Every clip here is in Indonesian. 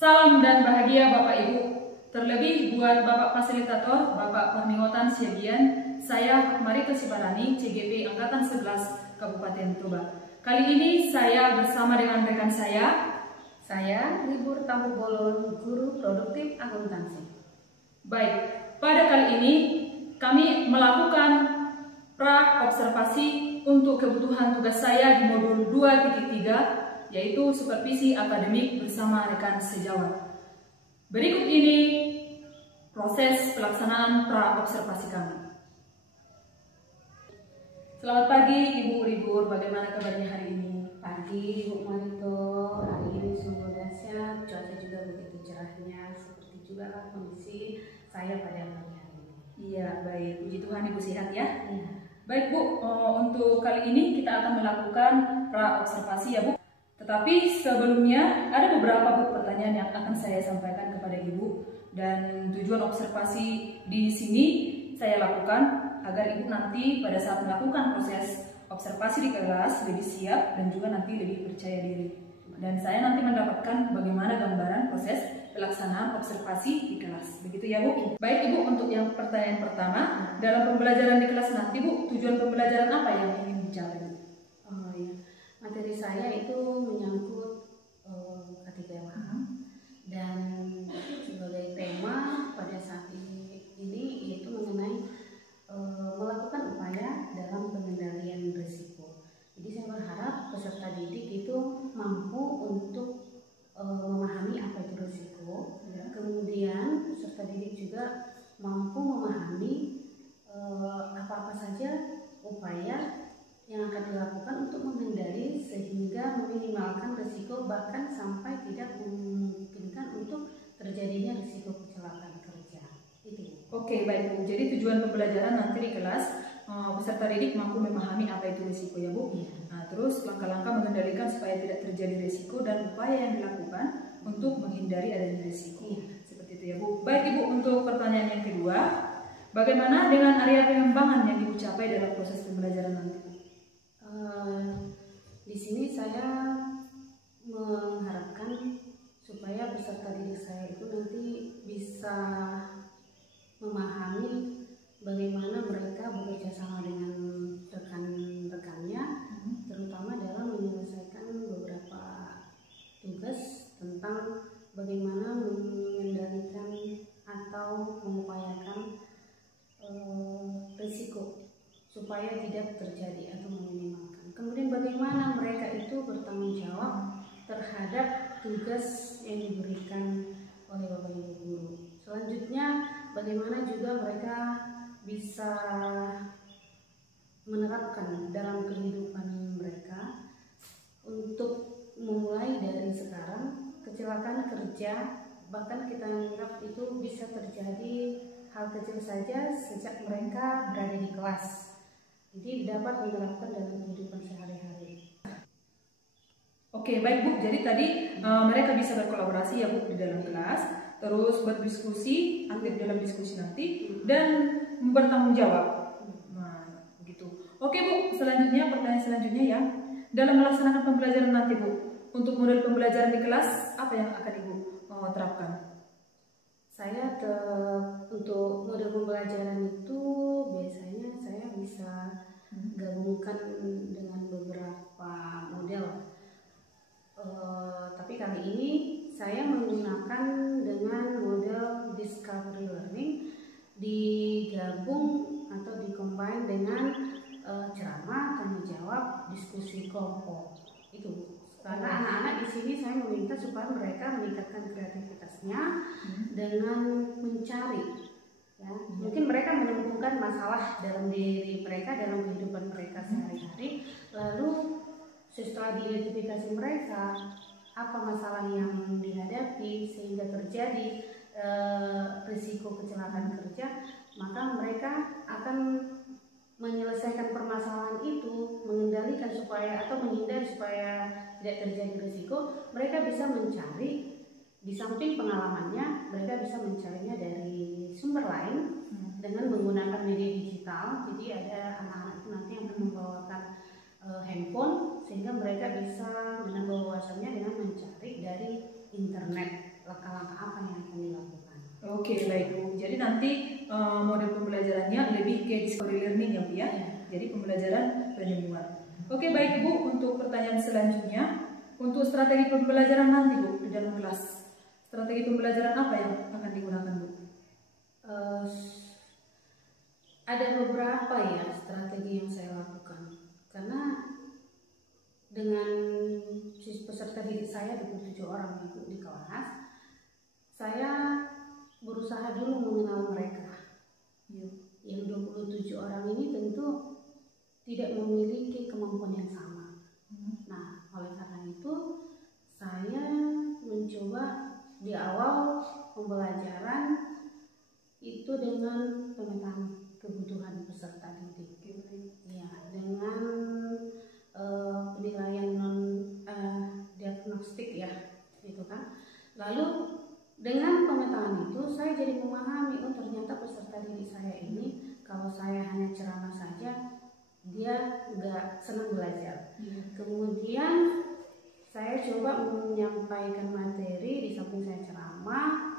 Salam dan bahagia Bapak Ibu. Terlebih buat Bapak Fasilitator, Bapak Pernihotan Siagian, saya Marita Sibarani, CGP Angkatan 11 Kabupaten Toba. Kali ini saya bersama dengan rekan saya Libur Tampu Bolon, Guru Produktif Akuntansi. Baik, pada kali ini kami melakukan pra-observasi untuk kebutuhan tugas saya di modul 2.3, yaitu supervisi akademik bersama rekan sejawat. Berikut ini proses pelaksanaan pra-observasi kami. Selamat pagi Ibu Libur, bagaimana kabarnya hari ini? Pagi Bu Marito, hari ini sungguh dahsyat, cuaca juga begitu cerahnya, seperti juga kondisi saya pada pagi hari ini. Iya, baik. Puji Tuhan Ibu sehat ya? Iya. Baik Bu, untuk kali ini kita akan melakukan pra-observasi ya Bu. Tetapi sebelumnya ada beberapa Bu pertanyaan yang akan saya sampaikan kepada Ibu, dan tujuan observasi di sini saya lakukan agar Ibu nanti pada saat melakukan proses observasi di kelas lebih siap dan juga nanti lebih percaya diri. Dan saya nanti mendapatkan bagaimana gambaran proses pelaksanaan observasi di kelas. Begitu ya Bu? Baik Ibu, untuk yang pertanyaan pertama, dalam pembelajaran di kelas nanti Bu, tujuan pembelajaran apa yang ingin dicapai? Oh iya, materi saya itu menyangkut ketigawaan dan sebagai tema pada saat ini yaitu mengenai melakukan upaya dalam pengendalian risiko. Jadi saya berharap peserta didik itu mampu untuk memahami apa itu risiko. Ya. Kemudian peserta didik juga mampu memahami apa-apa saja upaya yang akan dilakukan untuk menghindari sehingga meminimalkan risiko, bahkan sampai tidak memungkinkan untuk terjadinya risiko kecelakaan kerja. Itu. Oke, baik Bu. Jadi tujuan pembelajaran nanti di kelas peserta didik mampu memahami apa itu risiko ya Bu. Nah, terus langkah-langkah mengendalikan supaya tidak terjadi risiko dan upaya yang dilakukan untuk menghindari adanya risiko. Seperti itu ya Bu. Baik Ibu, untuk pertanyaan yang kedua, bagaimana dengan area pengembangan yang Ibu capai dalam proses pembelajaran nanti Bu? Di sini saya mengharapkan supaya peserta didik saya itu nanti bisa memahami bagaimana mereka bekerja sama dengan rekan-rekannya, terutama dalam menyelesaikan beberapa tugas tentang bagaimana mengendalikan atau mengupayakan risiko supaya tidak terjadi atau meminimalkan. Kemudian bagaimana mereka itu bertanggung jawab terhadap tugas yang diberikan oleh Bapak Ibu guru. Selanjutnya bagaimana juga mereka bisa menerapkan dalam kehidupan mereka untuk memulai dari sekarang kecelakaan kerja, bahkan kita anggap itu bisa terjadi hal kecil saja sejak mereka berada di kelas. Jadi dapat menerapkan dalam kehidupan sehari-hari. Oke, baik Bu. Jadi tadi mereka bisa berkolaborasi ya Bu di dalam kelas, terus berdiskusi, aktif dalam diskusi nanti, dan bertanggung jawab. Nah, begitu. Oke Bu, selanjutnya pertanyaan selanjutnya ya. Dalam melaksanakan pembelajaran nanti Bu, untuk model pembelajaran di kelas, apa yang akan Ibu terapkan? Saya untuk model pembelajaran itu biasanya saya bisa gabungkan dengan beberapa model. Tapi kali ini saya menggunakan dengan model discovery learning, digabung atau dikombin dengan ceramah, tanya jawab, diskusi kelompok. Itu karena anak-anak di sini saya meminta supaya mereka meningkatkan kreativitasnya dengan mencari. Ya, mungkin mereka menemukan masalah dalam diri mereka, dalam kehidupan mereka sehari-hari, lalu setelah diidentifikasi mereka apa masalah yang dihadapi sehingga terjadi risiko kecelakaan kerja, maka mereka akan menyelesaikan permasalahan itu, mengendalikan supaya atau menghindari supaya tidak terjadi risiko. Mereka bisa mencari di samping pengalamannya, mereka bisa mencarinya dari sumber lain dengan menggunakan media digital. Jadi ada anak-anak itu nanti yang akan membawakan handphone sehingga mereka bisa menambah wawasannya dengan mencari dari internet Oke, baik Bu. Jadi nanti model pembelajarannya lebih ke discovery learning ya Bu ya. Jadi pembelajaran penemuan. Oke, baik Bu. Untuk pertanyaan selanjutnya, untuk strategi pembelajaran nanti Bu di dalam kelas, strategi pembelajaran apa yang akan digunakan Bu? Ada beberapa ya strategi yang saya lakukan, karena dengan peserta didik saya 27 orang di kelas, saya berusaha dulu mengenal mereka. Yang 27 orang ini tentu tidak memiliki kemampuan yang sama. Nah, oleh karena itu saya mencoba di awal pembelajaran itu dengan pemetaan kebutuhan peserta didik, ya, dengan penilaian non diagnostik ya, gitu kan. Lalu dengan pemetaan itu saya jadi memahami, oh ternyata peserta didik saya ini kalau saya hanya ceramah saja dia nggak senang belajar. Kemudian saya coba menyampaikan materi, di samping saya ceramah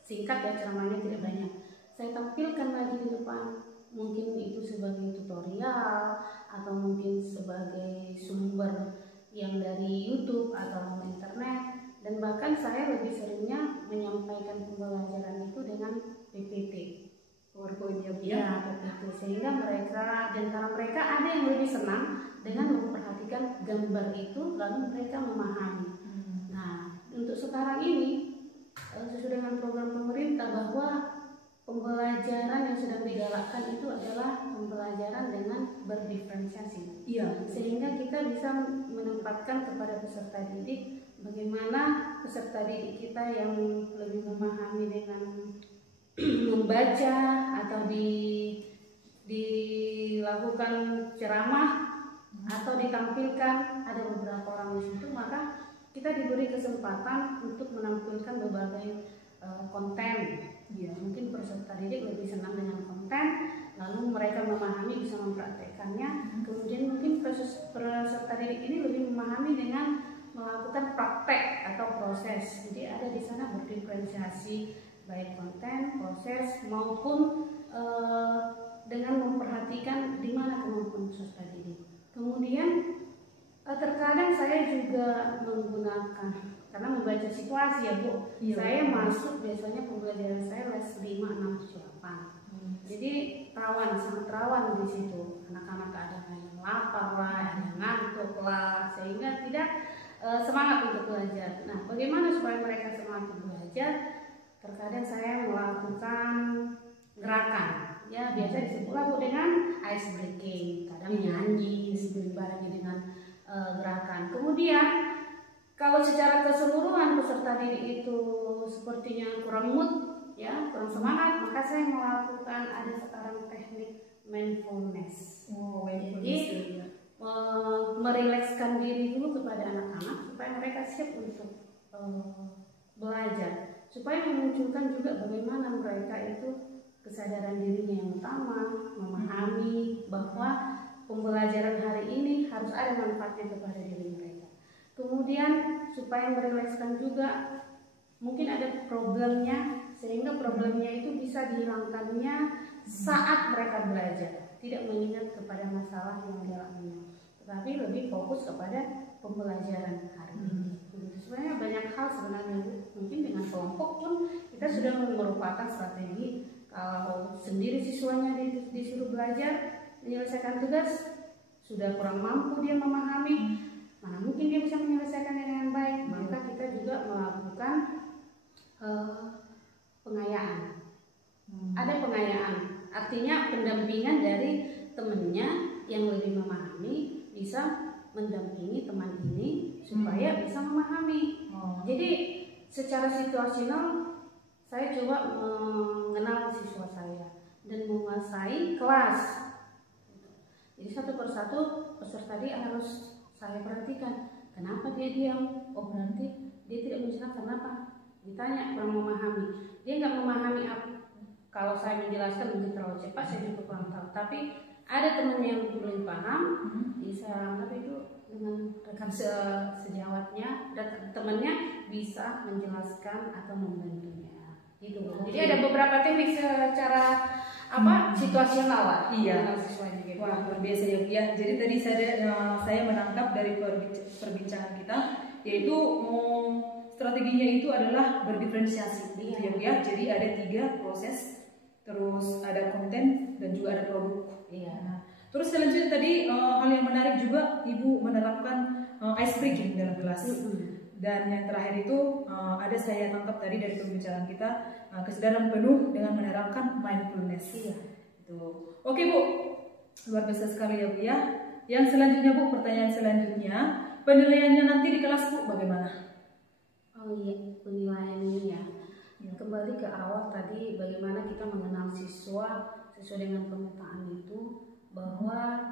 singkat ya, ceramahnya tidak banyak, saya tampilkan lagi di depan, mungkin itu sebagai tutorial atau mungkin sebagai sumber yang dari YouTube atau internet, dan bahkan saya lebih seringnya menyampaikan pembelajaran itu dengan PPT, PowerPoint ya, PPT, sehingga mereka, di antara mereka ada yang lebih senang dengan memperhatikan gambar itu lalu mereka memahami. Nah, untuk sekarang ini sesuai dengan program pemerintah bahwa pembelajaran yang sedang digalakkan itu adalah pembelajaran dengan berdiferensiasi. Iya. Sehingga kita bisa menempatkan kepada peserta didik bagaimana peserta didik kita yang lebih memahami dengan membaca atau dilakukan ceramah atau ditampilkan, ada beberapa orang di situ, maka kita diberi kesempatan untuk menampilkan berbagai konten. Ya, mungkin peserta didik lebih senang dengan konten, lalu mereka memahami, bisa mempraktekkannya. Kemudian mungkin peserta didik ini lebih memahami dengan melakukan praktek atau proses. Jadi ada di sana berdiferensiasi baik konten, proses maupun dengan memperhatikan di mana kemampuan peserta didik. Kemudian terkadang saya juga menggunakan, karena membaca situasi ya Bu, saya masuk biasanya pembelajaran saya les 5, 6, 8. Jadi rawan, sangat rawan di situ. Anak-anak ada yang lapar lah, ada yang ngantuk lah, sehingga tidak semangat untuk belajar. Nah, bagaimana supaya mereka semangat belajar? Terkadang saya melakukan gerakan, ya biasa disebutlah Bu dengan ice breaking, kadang nyanyi, ibaratnya dengan gerakan. Kemudian kalau secara keseluruhan peserta didik itu sepertinya kurang mood, ya kurang semangat, maka saya melakukan ada sekarang teknik mindfulness. Jadi merilekskan diri dulu kepada anak-anak supaya mereka siap untuk belajar, supaya memunculkan juga bagaimana mereka itu kesadaran dirinya yang utama, memahami bahwa pembelajaran hari ini harus ada manfaatnya kepada diri mereka. Kemudian supaya merilekskan juga, mungkin ada problemnya, sehingga problemnya itu bisa dihilangkannya saat mereka belajar, tidak mengingat kepada masalah yang dialaminya, tetapi lebih fokus kepada pembelajaran hari ini. Sebenarnya banyak hal sebenarnya, mungkin dengan kelompok pun kita sudah merupakan strategi. Kalau sendiri siswanya disuruh belajar menyelesaikan tugas, sudah kurang mampu dia memahami, mana mungkin dia bisa menyelesaikannya dengan baik, maka kita juga melakukan pengayaan. Ada pengayaan, artinya pendampingan dari temannya yang lebih memahami bisa mendampingi teman ini supaya bisa memahami. Jadi secara situasional saya coba mengenal siswa saya dan menguasai kelas. Jadi satu persatu peserta dia harus saya perhatikan. Kenapa dia diam? Oh berarti dia tidak menjelaskan. Kenapa? Ditanya, kurang memahami. Dia nggak memahami apa. Kalau saya menjelaskan mungkin terlalu cepat, saya juga kurang tahu. Tapi ada teman yang belum paham, jadi saya anggap itu dengan rekan sejawatnya dan temannya bisa menjelaskan atau membantunya. gitu. Jadi ada beberapa teknik secara situasional lah. Iya. Siswanya gitu. Wah, luar biasa ya Bu ya. Jadi tadi saya menangkap dari perbincangan kita, yaitu strateginya itu adalah berdiferensiasi, gitu ya Bu ya. Jadi ada 3 proses, terus ada konten dan juga ada produk. Iya. Nah, terus selanjutnya tadi hal yang menarik juga Ibu menerapkan ice breaking dalam kelas. Dan yang terakhir itu ada saya tangkap tadi dari pembicaraan kita, kesadaran penuh dengan menerapkan mindfulness. Iya. Gitu. Oke Bu, luar biasa sekali ya Bu ya. Yang selanjutnya Bu, pertanyaan selanjutnya, penilaiannya nanti di kelas Bu bagaimana? Oh iya, penilaian ini ya. Kembali ke awal tadi, bagaimana kita mengenal siswa sesuai dengan pemetaan itu, bahwa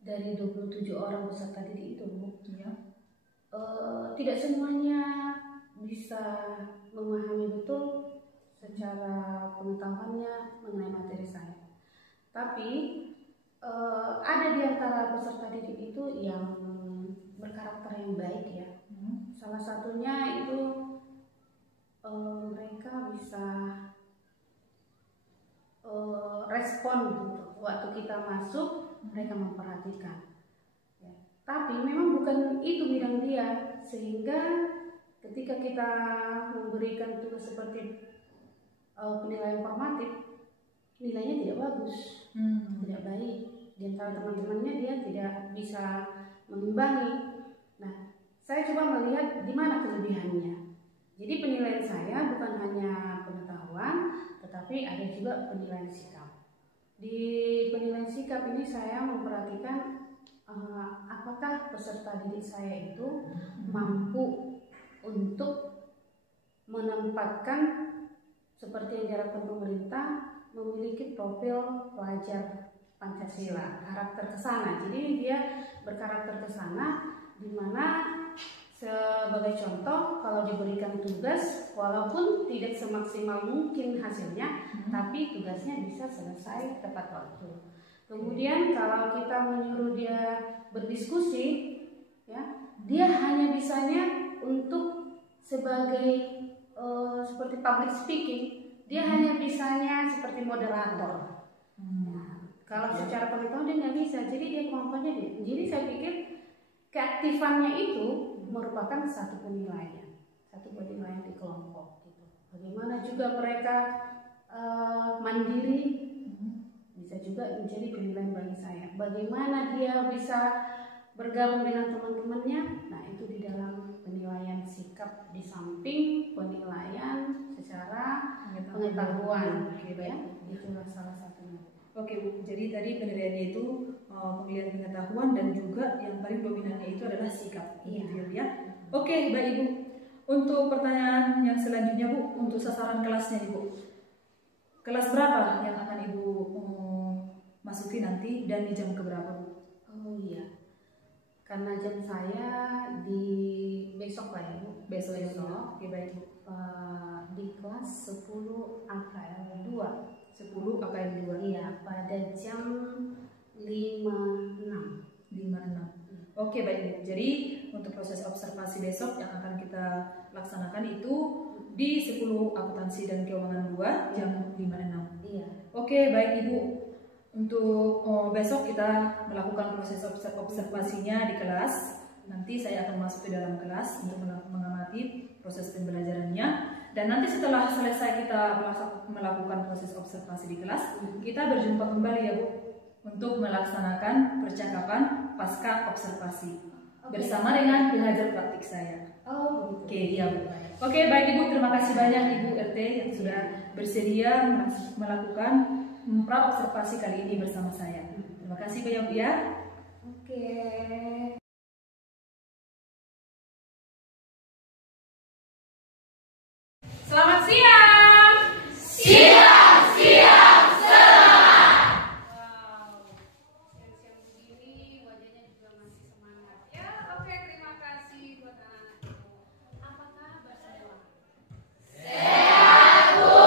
dari 27 orang peserta didik itu Bu, tidak semuanya bisa memahami betul secara pengetahuannya mengenai materi saya. Tapi ada di antara peserta didik itu yang berkarakter yang baik ya. Salah satunya itu mereka bisa respon gitu. Waktu kita masuk, mereka memperhatikan. Ya. Tapi memang bukan itu bidang dia, sehingga ketika kita memberikan tugas seperti penilaian formatif, nilainya tidak bagus, tidak baik. Di antara teman-temannya dia tidak bisa mengimbangi. Nah, saya coba melihat di mana kelebihannya. Jadi penilaian saya bukan hanya pengetahuan, tetapi ada juga penilaian sikap. Di penilaian sikap ini saya memperhatikan apakah peserta didik saya itu mampu untuk menempatkan seperti yang diharapkan pemerintah, memiliki profil pelajar Pancasila, karakter kesana. Jadi dia berkarakter kesana, di mana sebagai contoh kalau diberikan tugas, walaupun tidak semaksimal mungkin hasilnya, tapi tugasnya bisa selesai tepat waktu. Kemudian kalau kita menyuruh dia berdiskusi, ya, dia hanya bisanya untuk sebagai seperti public speaking, dia hanya bisanya seperti moderator. Nah, kalau secara pengetahuan dia nggak bisa, jadi dia kemampuannya dia. Jadi saya pikir keaktifannya itu merupakan satu penilaian di kelompok. Gitu. Bagaimana juga mereka mandiri, bisa juga menjadi penilaian bagi saya. Bagaimana dia bisa bergabung dengan teman-temannya, nah itu di dalam penilaian sikap di samping penilaian secara pengetahuan, gitu ya. Itulah salah satunya. Oke Bu, jadi tadi penilaiannya itu pemilihan pengetahuan dan juga yang paling dominannya itu adalah sikap. Gitu ya. Oke, baik Ibu. Untuk pertanyaan yang selanjutnya Bu, untuk sasaran kelasnya Ibu. Kelas berapa yang akan Ibu masuki nanti dan di jam keberapa Bu? Oh iya. Karena jam saya di besok lah ya Bu. Besok. Oke, baik Bu. Di kelas 10 AKL 2. 10 AKM 2. Iya, pada jam 5.06. Oke, baik Bu. Jadi untuk proses observasi besok yang akan kita laksanakan itu di 10 akuntansi dan keuangan 2 jam 5.06. Iya. Oke, baik Ibu. Untuk besok kita melakukan proses observasinya di kelas. Nanti saya akan masuk ke dalam kelas untuk mengamati proses pembelajarannya. Dan nanti setelah selesai kita melakukan proses observasi di kelas, kita berjumpa kembali ya Bu untuk melaksanakan percakapan pasca observasi bersama dengan pengajar praktik saya. Oke, iya Bu. Oke, baik Ibu, terima kasih banyak Ibu RT yang sudah bersedia melakukan pra-observasi kali ini bersama saya. Terima kasih banyak Bu ya. Oke. Selamat siang. Siap. Wow. Siang-siang begini wajahnya juga masih semangat. Ya, oke, terima kasih buat anak-anak itu. Apa kabar semua? Sehat, Bu.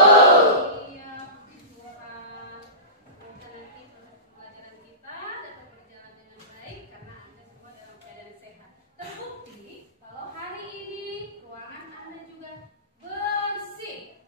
Iya, puji Tuhan. Semoga nanti proses pembelajaran kita dapat berjalan dengan baik karena Anda semua dalam keadaan sehat. Terbukti kalau hari ini ruangan Anda juga bersih.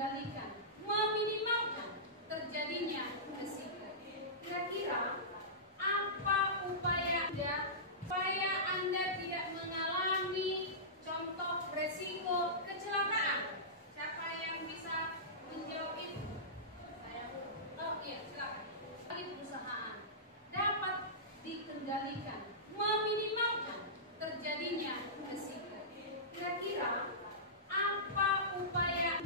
dikendalikan, meminimalkan terjadinya risiko. Kira-kira apa upaya Anda tidak mengalami contoh resiko kecelakaan? Siapa yang bisa menjawab itu? Oh iya, silakan. Bagi perusahaan dapat dikendalikan, meminimalkan terjadinya risiko. Kira-kira apa upaya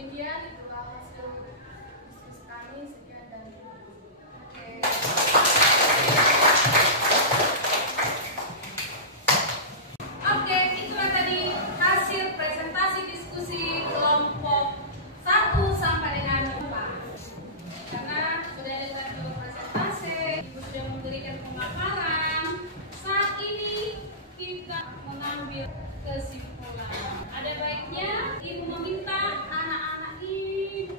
Demikian itulah hasil diskusi kami. Sekian dan oke. Oke, itulah tadi hasil presentasi diskusi kelompok 1 sampai dengan 4. Karena sudah ada dua presentasi, Ibu sudah memberikan pemaparan. Saat ini kita mengambil kesimpulan. Ada baiknya Ibu meminta anak-anak ini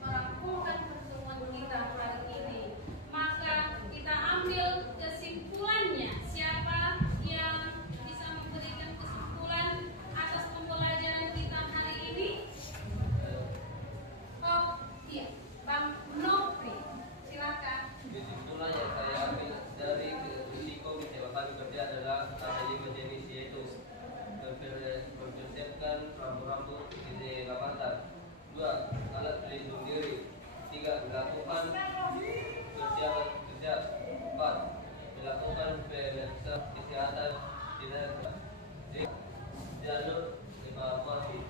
merampungkan pertemuan kita hari ini. Maka kita ambil kesimpulannya. Siapa yang bisa memberikan kesimpulan atas pembelajaran kita hari ini? Oh iya, Bang Nopri, silakan. Kesimpulan yang saya ambil dari risiko kecewa kami kerja adalah ada 5 jenis, yaitu mempersiapkan rambu-rambu di lambatan, 2. Alat pelindung diri, 3. Melakukan persiapan kerja, 4. Melakukan pemeriksaan kesehatan di jalur evakuasi.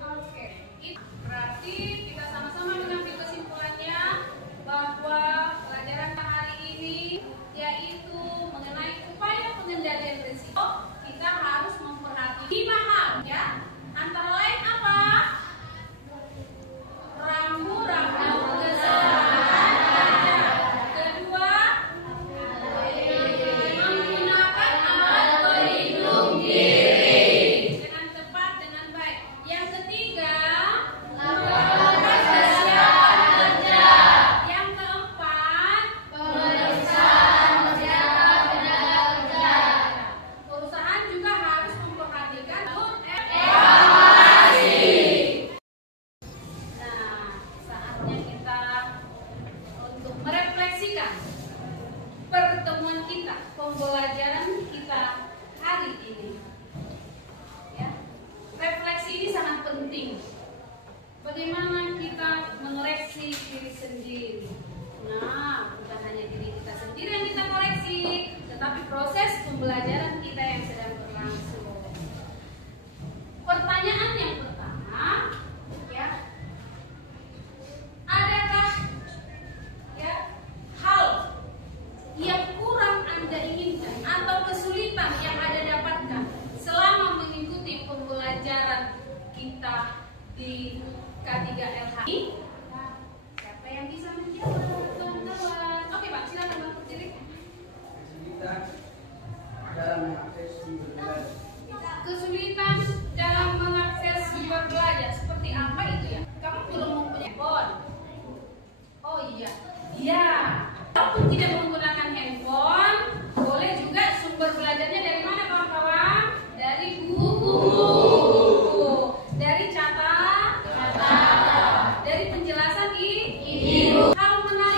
Oke, itu berarti kita sama-sama mengambil kesimpulannya bahwa pelajaran hari ini yaitu mengenai upaya pengendalian risiko. Kita harus memperhatikan 5 hal ya. Antara lain apa? Rambu-rambu kesehatan. Kedua, menggunakan alat pelindung diri dengan tepat, dengan baik. Yang ketiga, lakukan persiapan kerja. Yang keempat, pemeriksaan kesehatan tenaga kerja. Perusahaan juga harus memperhatikan evaluasi. Nah, saatnya kita untuk merefleksikan pertemuan kita, pembelajaran kita hari ini. Ya, refleksi ini sangat penting. Bagaimana kita mengoreksi diri sendiri. Nah, bukan hanya diri kita sendiri yang kita koreksi, tetapi proses pembelajaran kita yang sedang berlangsung. Pertanyaan yang pertama, ya, adakah ya hal yang kurang Anda inginkan atau kesulitan yang Anda dapatkan selama mengikuti pembelajaran kita di K3LHI? Siapa yang bisa menjawab, kawan-kawan? Oke, Pak, silakan Bang Putri. Kesulitan dalam mengakses sumber belajar. Kesulitan dalam mengakses sumber belajar seperti apa itu ya? Kamu belum mempunyai handphone. Oh iya, iya. Walaupun tidak menggunakan handphone, boleh juga sumber belajarnya dari mana kawan-kawan? Dari buku, dari catatan, dari penjelasan ibu. Hal menarik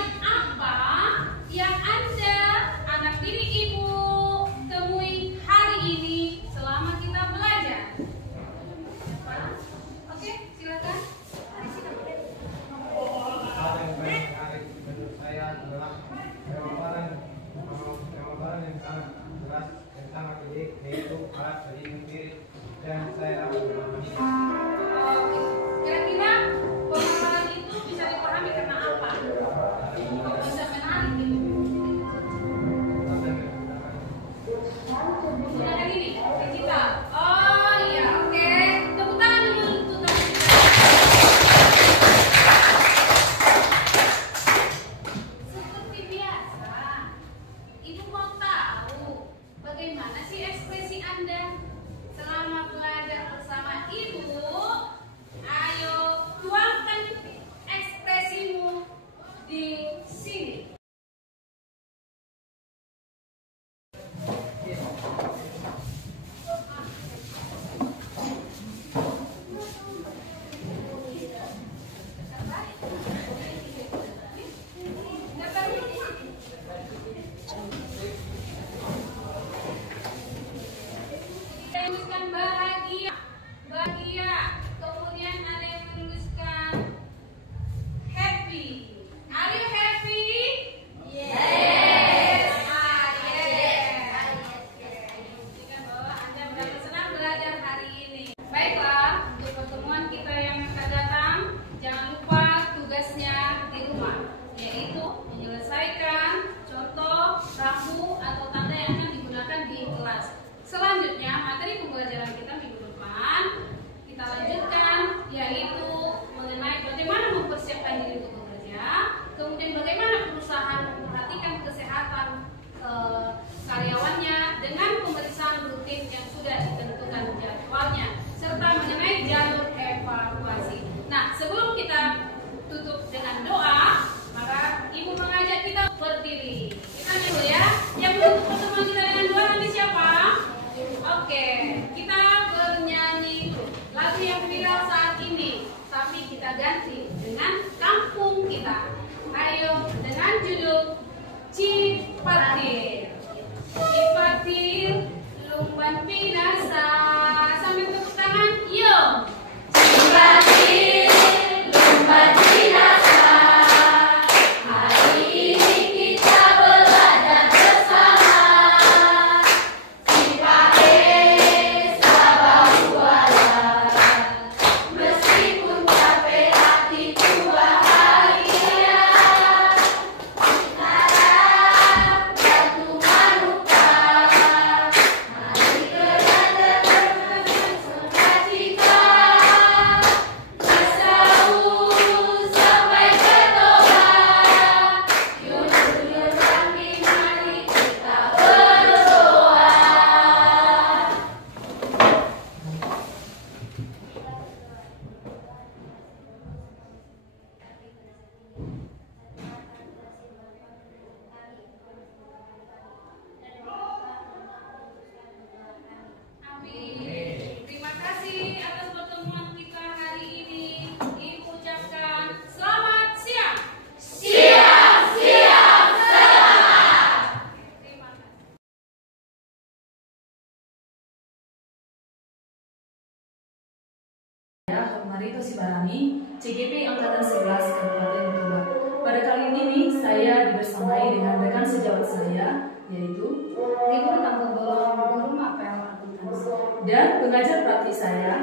kami, CGP Angkatan 11 Kabupaten Toba. Pada kali ini nih, saya dibersamai dengan rekan sejawat saya, yaitu Ibu Tanggung Guru Mapel Akuntansi dan pengajar praktik saya.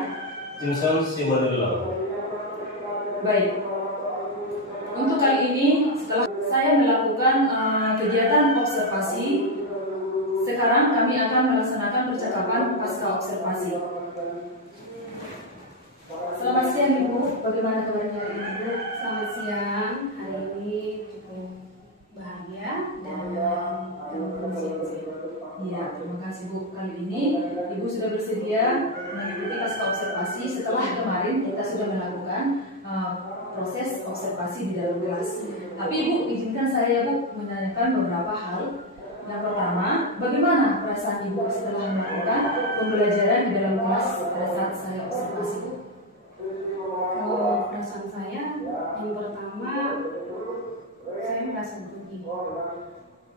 Jimson Simanullah. Baik, untuk kali ini setelah saya melakukan kegiatan observasi, sekarang kami akan melaksanakan percakapan pasca observasi. Selamat siang Ibu, bagaimana kabarnya Ibu? Selamat siang, hari ini cukup bahagia dan dalam kondisi yang sehat. Iya, terima kasih Bu. Kali ini Ibu sudah bersedia mengikuti pasca observasi setelah kemarin kita sudah melakukan proses observasi di dalam kelas. Tapi Ibu, izinkan saya Bu menanyakan beberapa hal. Yang pertama, bagaimana perasaan Ibu setelah melakukan pembelajaran di dalam kelas pada saat saya observasi Bu? Kalau perasaan saya, yang pertama saya merasa rugi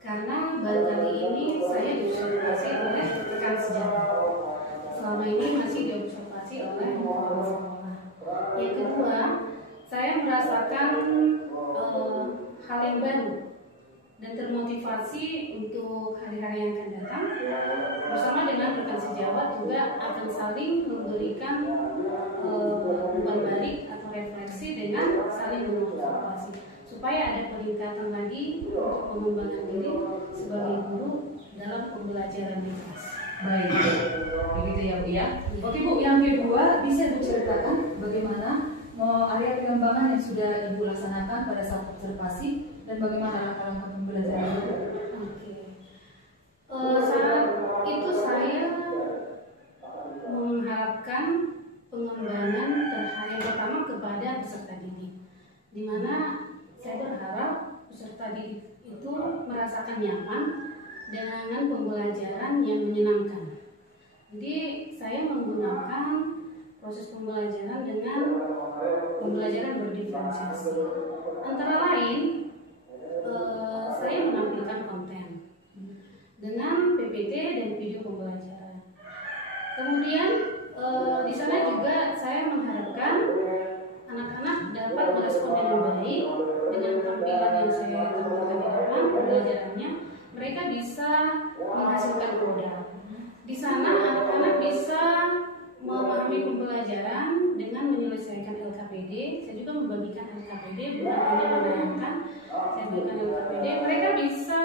karena baru kali ini saya diobservasi oleh rekan sejarah. Selama ini masih diobservasi oleh kepala sekolah. Yang kedua, saya merasakan hal yang baru dan termotivasi untuk hari-hari yang akan datang. Bersama dengan rekan sejawat juga akan saling memberikan umpan balik atau refleksi dengan saling memotivasi supaya ada peningkatan lagi untuk pengembangan diri sebagai guru dalam pembelajaran di kelas. Baik, begitu ya Bu ya. Oke Bu, yang kedua bisa Ibu ceritakan bagaimana area pengembangan yang sudah Ibu laksanakan pada saat observasi dan bagaimana langkah-langkah pembelajaran Ibu? Oke. Saat itu saya mengharapkan pengembangan yang pertama kepada peserta didik, di mana saya berharap peserta didik itu merasakan nyaman dengan pembelajaran yang menyenangkan. Jadi saya menggunakan proses pembelajaran dengan pembelajaran berdiferensiasi. Antara lain, saya menampilkan konten dengan PPT dan video pembelajaran. Kemudian di sana juga saya mengharapkan anak-anak dapat merespon dengan baik dengan tampilan yang saya tampilkan di depan pembelajarannya. Mereka bisa menghasilkan produk. Di sana anak-anak bisa memahami pembelajaran dengan menyelesaikan LKPD. Saya juga membagikan LKPD, bukan hanya menayangkan. Saya berikan LKPD. Mereka bisa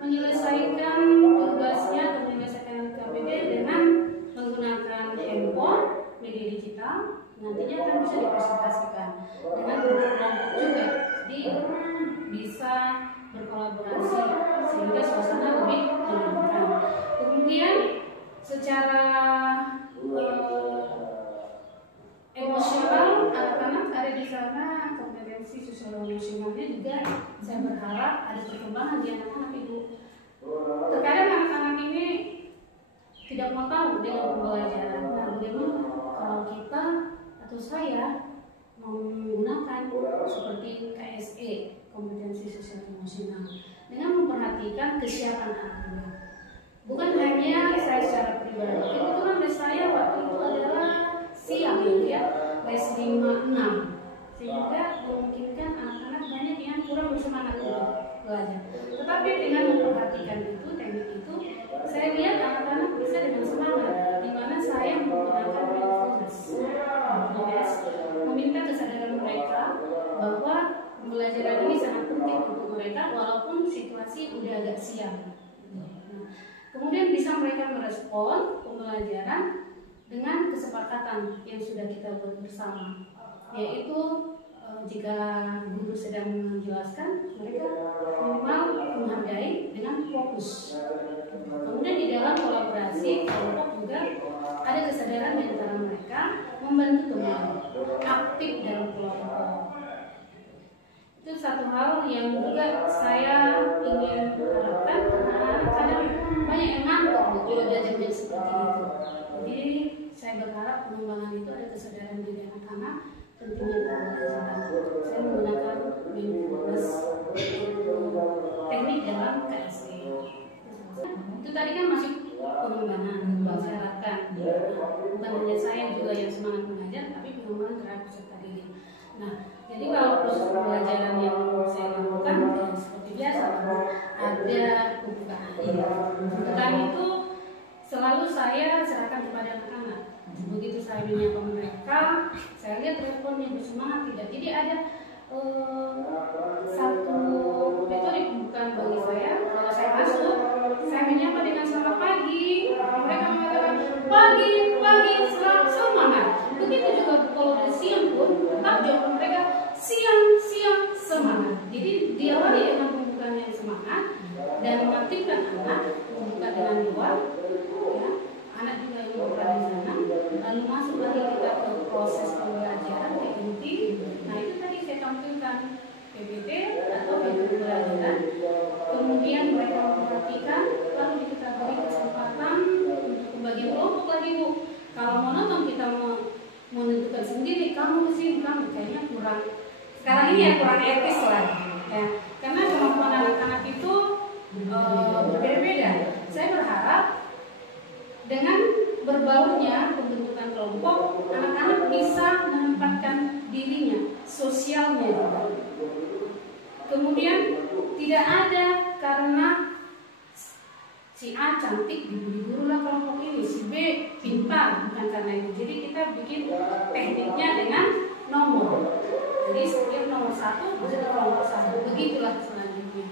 menyelesaikan tugasnya atau menyelesaikan LKPD dengan menggunakan handphone, media digital. Nantinya akan bisa dipresentasikan dengan kelompok juga. Jadi bisa berkolaborasi sehingga suasana lebih menyenangkan. Kemudian secara emosional anak-anak ada di sana, kompetensi sosial emosionalnya juga saya berharap ada perkembangan di anak-anak Ibu. Terkadang anak-anak ini tidak mau tahu dengan pembelajaran. Nah, bagaimana kalau kita atau saya mau menggunakan seperti KSE, kompetensi sosial emosional, dengan memperhatikan kesiapan anak-anak. Bukan hanya saya secara pribadi, kebetulan les saya waktu itu adalah siang ya, les 5-6, sehingga memungkinkan anak-anak banyak yang kurang bersemangat untuk belajar. Tetapi dengan memperhatikan itu, teknik itu, saya lihat anak-anak bisa dengan semangat, di mana saya menggunakan mindfulness, meminta kesadaran mereka bahwa pembelajaran ini sangat penting untuk mereka, walaupun situasi udah agak siang. Kemudian bisa mereka merespon pembelajaran dengan kesepakatan yang sudah kita buat bersama, yaitu jika guru sedang menjelaskan, mereka minimal menghargai dengan fokus. Kemudian di dalam kolaborasi kelompok juga ada kesadaran di antara mereka membantu teman, aktif dalam kelompok. Itu satu hal yang juga saya ingin harapkan, karena kadang banyak yang ngantuk kalau belajarnya seperti itu. Jadi saya berharap pengembangan itu ada kesadaran diri anak-anak pentingnya pembelajaran. Saya menggunakan mindfulness teknik dalam KSE. Itu tadi kan masih pengembangan, saya harapkan bukan hanya saya juga yang semangat mengajar, tapi pengembangan terhadap peserta didik. Nah, jadi kalau proses pembelajaran yang saya lakukan ya seperti biasa, ada pembukaan akhir. Pembukaan itu selalu saya serahkan kepada anak-anak. Begitu saya menyapa mereka, saya lihat responnya bersemangat tidak. Jadi ada satu metode pembukaan bagi saya. Kalau saya masuk, saya menyapa dengan selamat pagi. Mereka mengatakan pagi, selamat semangat. Begitu juga kalau dari siang pun, tetap jawaban mereka siang, semangat. Jadi diawali dengan pembukaan yang semangat dan mengaktifkan anak, membuka dengan luar. Ya. Anak juga yang berperan di sana. Lalu masuk lagi kita ke proses pembelajaran ke inti. Nah itu tadi saya tampilkan PPT atau metode pembelajaran. Kemudian mereka memperhatikan, lalu kita beri kesempatan untuk pembagian kelompok lagi Bu. Kalau monoton kita menentukan sendiri, kamu kesini, kamu kayaknya kurang. Sekarang ini ya kurang etis lah. Ya. Karena kemampuan anak-anak itu berbeda-beda. Saya berharap dengan berbaurnya pembentukan kelompok, anak-anak bisa menempatkan dirinya, sosialnya juga. Kemudian tidak ada karena si A cantik diberi guru lah kelompok ini, si B pintar, bukan karena itu. Jadi kita bikin tekniknya dengan nomor. Jadi setiap nomor 1 masuk ke kelompok 1. Begitulah selanjutnya.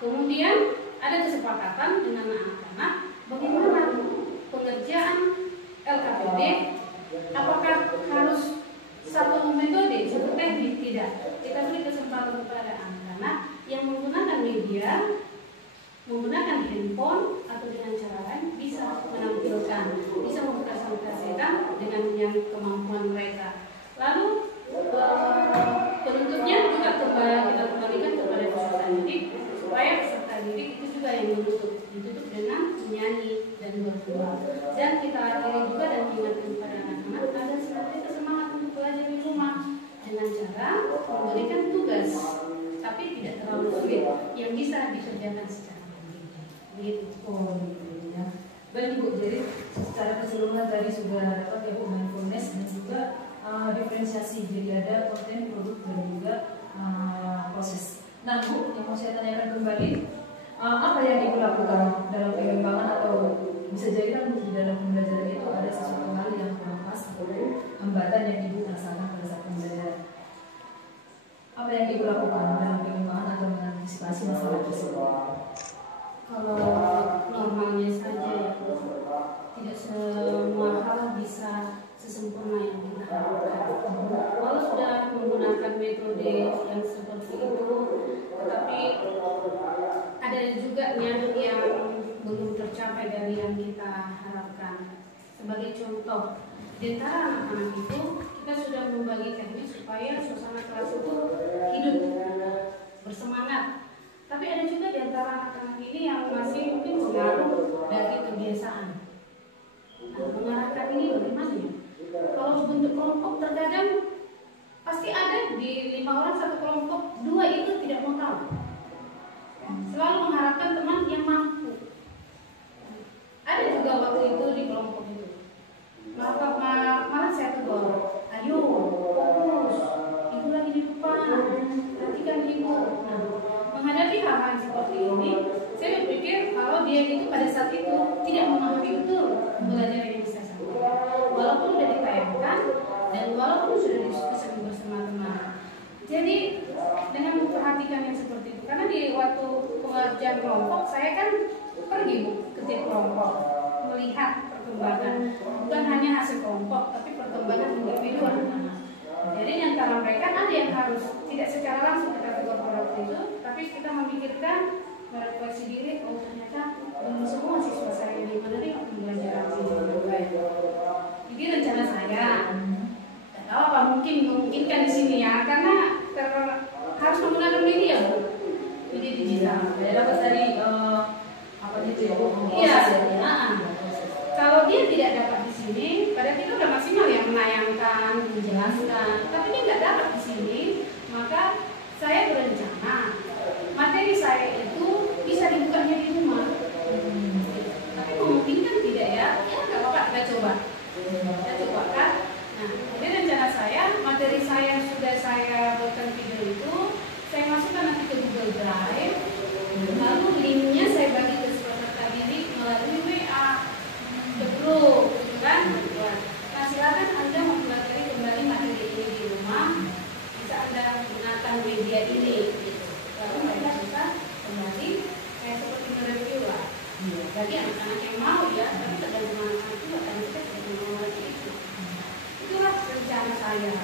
Kemudian ada kesepakatan dengan anak-anak bagaimana pengerjaan LKPD, apakah harus satu metode, satu teknik? Tidak. Kita beri kesempatan kepada anak-anak yang menggunakan media, menggunakan handphone atau dengan cara lain bisa menampilkan, bisa mempresentasikan dengan yang kemampuan mereka. Lalu penuntutnya juga kita kembalikan kepada peserta didik supaya peserta didik itu juga yang ditutup dengan menyanyi dan berdoa. Dan kita akhiri juga dan ingatkan kepada anak-anak agar senantiasa semangat untuk belajar di rumah dengan cara memberikan tugas, tapi tidak terlalu sulit yang bisa dikerjakan secara mandiri. Begitu. Oh, ya. Baik Bu, jadi secara keseluruhan tadi sudah dapat ya Bu mindfulness dan juga diferensiasi. Jadi ada konten, produk dan juga proses. Nah Bu, yang mau saya tanyakan kembali, apa yang Ibu lakukan dalam pengembangan atau bisa jadi kan di dalam pembelajaran itu ada sesuatu hal yang kurang pas atau hambatan yang Ibu rasakan pada saat pembelajaran. Apa yang Ibu lakukan dalam pengembangan atau mengantisipasi masalah tersebut? Kalau normalnya saja ya, tidak semua hal bisa sesempurna yang kita harapkan. Walau sudah menggunakan metode yang seperti itu, tetapi ada juga yang belum tercapai dari yang kita harapkan. Sebagai contoh, di antara anak-anak itu kita sudah membagi teknik supaya suasana kelas itu hidup, bersemangat. Tapi ada juga di antara anak-anak ini yang masih mungkin pengaruh dari kebiasaan. Nah, mengarahkan ini bagaimana ya? Kalau bentuk kelompok terkadang pasti ada di 5 orang satu kelompok, 2 itu tidak mau tahu. Selalu mengharapkan teman yang mampu. Ada juga waktu itu di kelompok itu. Malah saya tegur, ayo fokus, ibu lagi di depan, perhatikan ibu. Nah, menghadapi hal-hal seperti ini, saya berpikir kalau dia itu pada saat itu tidak memahami betul pembelajaran yang saya sampaikan, walaupun sudah ditayangkan dan walaupun sudah diskusi bersama teman. Jadi dengan memperhatikan yang seperti itu, karena di waktu pengerjaan kelompok saya kan pergi ke tiap kelompok melihat perkembangan, bukan hanya hasil kelompok tapi perkembangan individu anak-anak. Jadi di antara mereka ada yang harus tidak secara langsung kita tegur pada itu, tapi kita memikirkan, merefleksi diri, oh ternyata belum semua siswa saya yang menerima pembelajaran ini dengan baik. Jadi rencana saya, tidak tahu apa memungkinkan di sini ya, karena harus menggunakan media, media digital. Ya dapat dari apa itu ya Bu? Iya. Kalau dia tidak dapat di sini, pada kita udah maksimal ya menayangkan, menjelaskan, tapi dia nggak dapat di sini, maka saya berencana materi saya itu bisa dibukanya di rumah. Tapi memungkinkan tidak ya? Ya nggak apa-apa, kita coba kan. Nah, jadi rencana saya Lalu linknya saya bagi ke peserta didik melalui WA, ke grup, gitu kan? Nah, silakan Anda mempelajari kembali materi ini di rumah. Bisa Anda gunakan media ini, gitu. Lalu Anda bisa kembali kayak seperti mereview lah. Bagi anak-anak yang mau ya, tapi tergantung anak-anak juga kan kita tidak mau lagi itu. Itulah rencana saya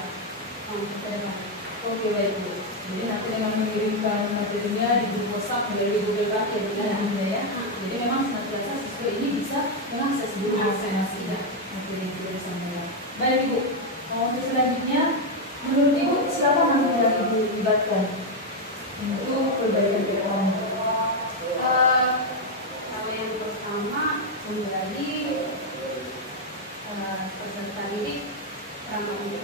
ke depan. Oke, baik Bu. Jadi nanti dengan mengirimkan materinya di grup WhatsApp melalui Google Doc ya Bu ya. Jadi memang senantiasa siswa ini bisa mengakses dulu masing-masing materi yang sudah disampaikan. Baik Bu. Untuk selanjutnya, menurut Ibu siapa nanti yang Ibu libatkan untuk perbaikan keuangan? Kalau yang pertama kembali peserta didik ramah itu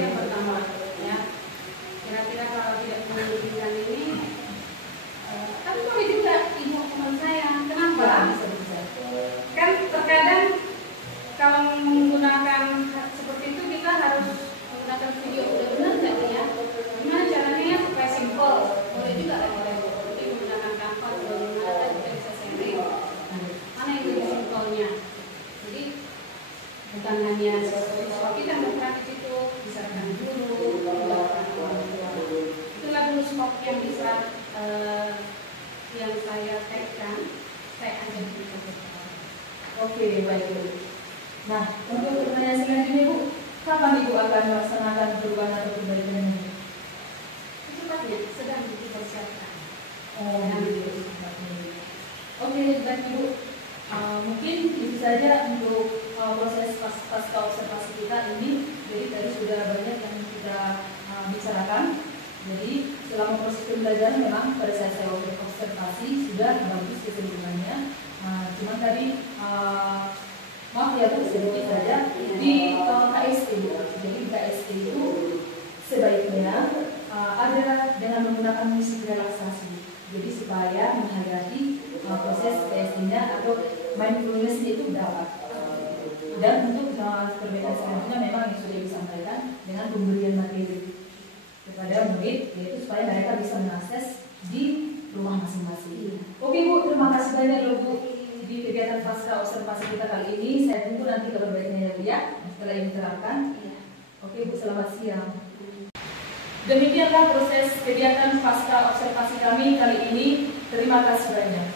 yang pertama ya. Kira-kira kalau tidak memungkinkan ini, tapi boleh juga ibu teman saya. Kenapa? Kan terkadang kalau menggunakan seperti itu kita harus menggunakan video udah benar nggak ya? Gimana caranya supaya simple? Boleh juga nanti menggunakan Canva atau gimana kita bisa sharing. Mana yang lebih simpelnya? Jadi bukan hanya siswa kita berperan di situ, bisa rekan guru, itulah dulu skop yang bisa yang saya tekan, saya ajak kita. Oke, baik Bu. Nah, untuk pertanyaan selanjutnya Bu, kapan Ibu akan melaksanakan perubahan atau perbaikan ini? Secepatnya, sedang dipersiapkan. Oke, baik Ibu. Mungkin itu saja untuk proses pasca observasi kita ini. Jadi tadi sudah banyak yang kita bicarakan. Jadi selama proses pembelajaran memang pada saat saya observasi sudah bagus kecenderungannya. Cuma tadi maaf ya Bu, sedikit saja di KST Bu. Jadi di KST itu sebaiknya ada dengan menggunakan musik relaksasi. Jadi supaya menghadapi proses PST-nya atau mindfulness itu dapat. Dan untuk perbaikan selanjutnya memang yang sudah disampaikan dengan pemberian materi kepada murid, yaitu supaya mereka bisa mengakses di rumah masing-masing. Oke Bu, terima kasih banyak loh Bu di kegiatan pasca observasi kita kali ini. Saya tunggu nanti perbaikannya ya Bu ya, setelah ini diterapkan. Oke Bu, selamat siang. Demikianlah proses kegiatan pasca observasi kami kali ini. Terima kasih banyak.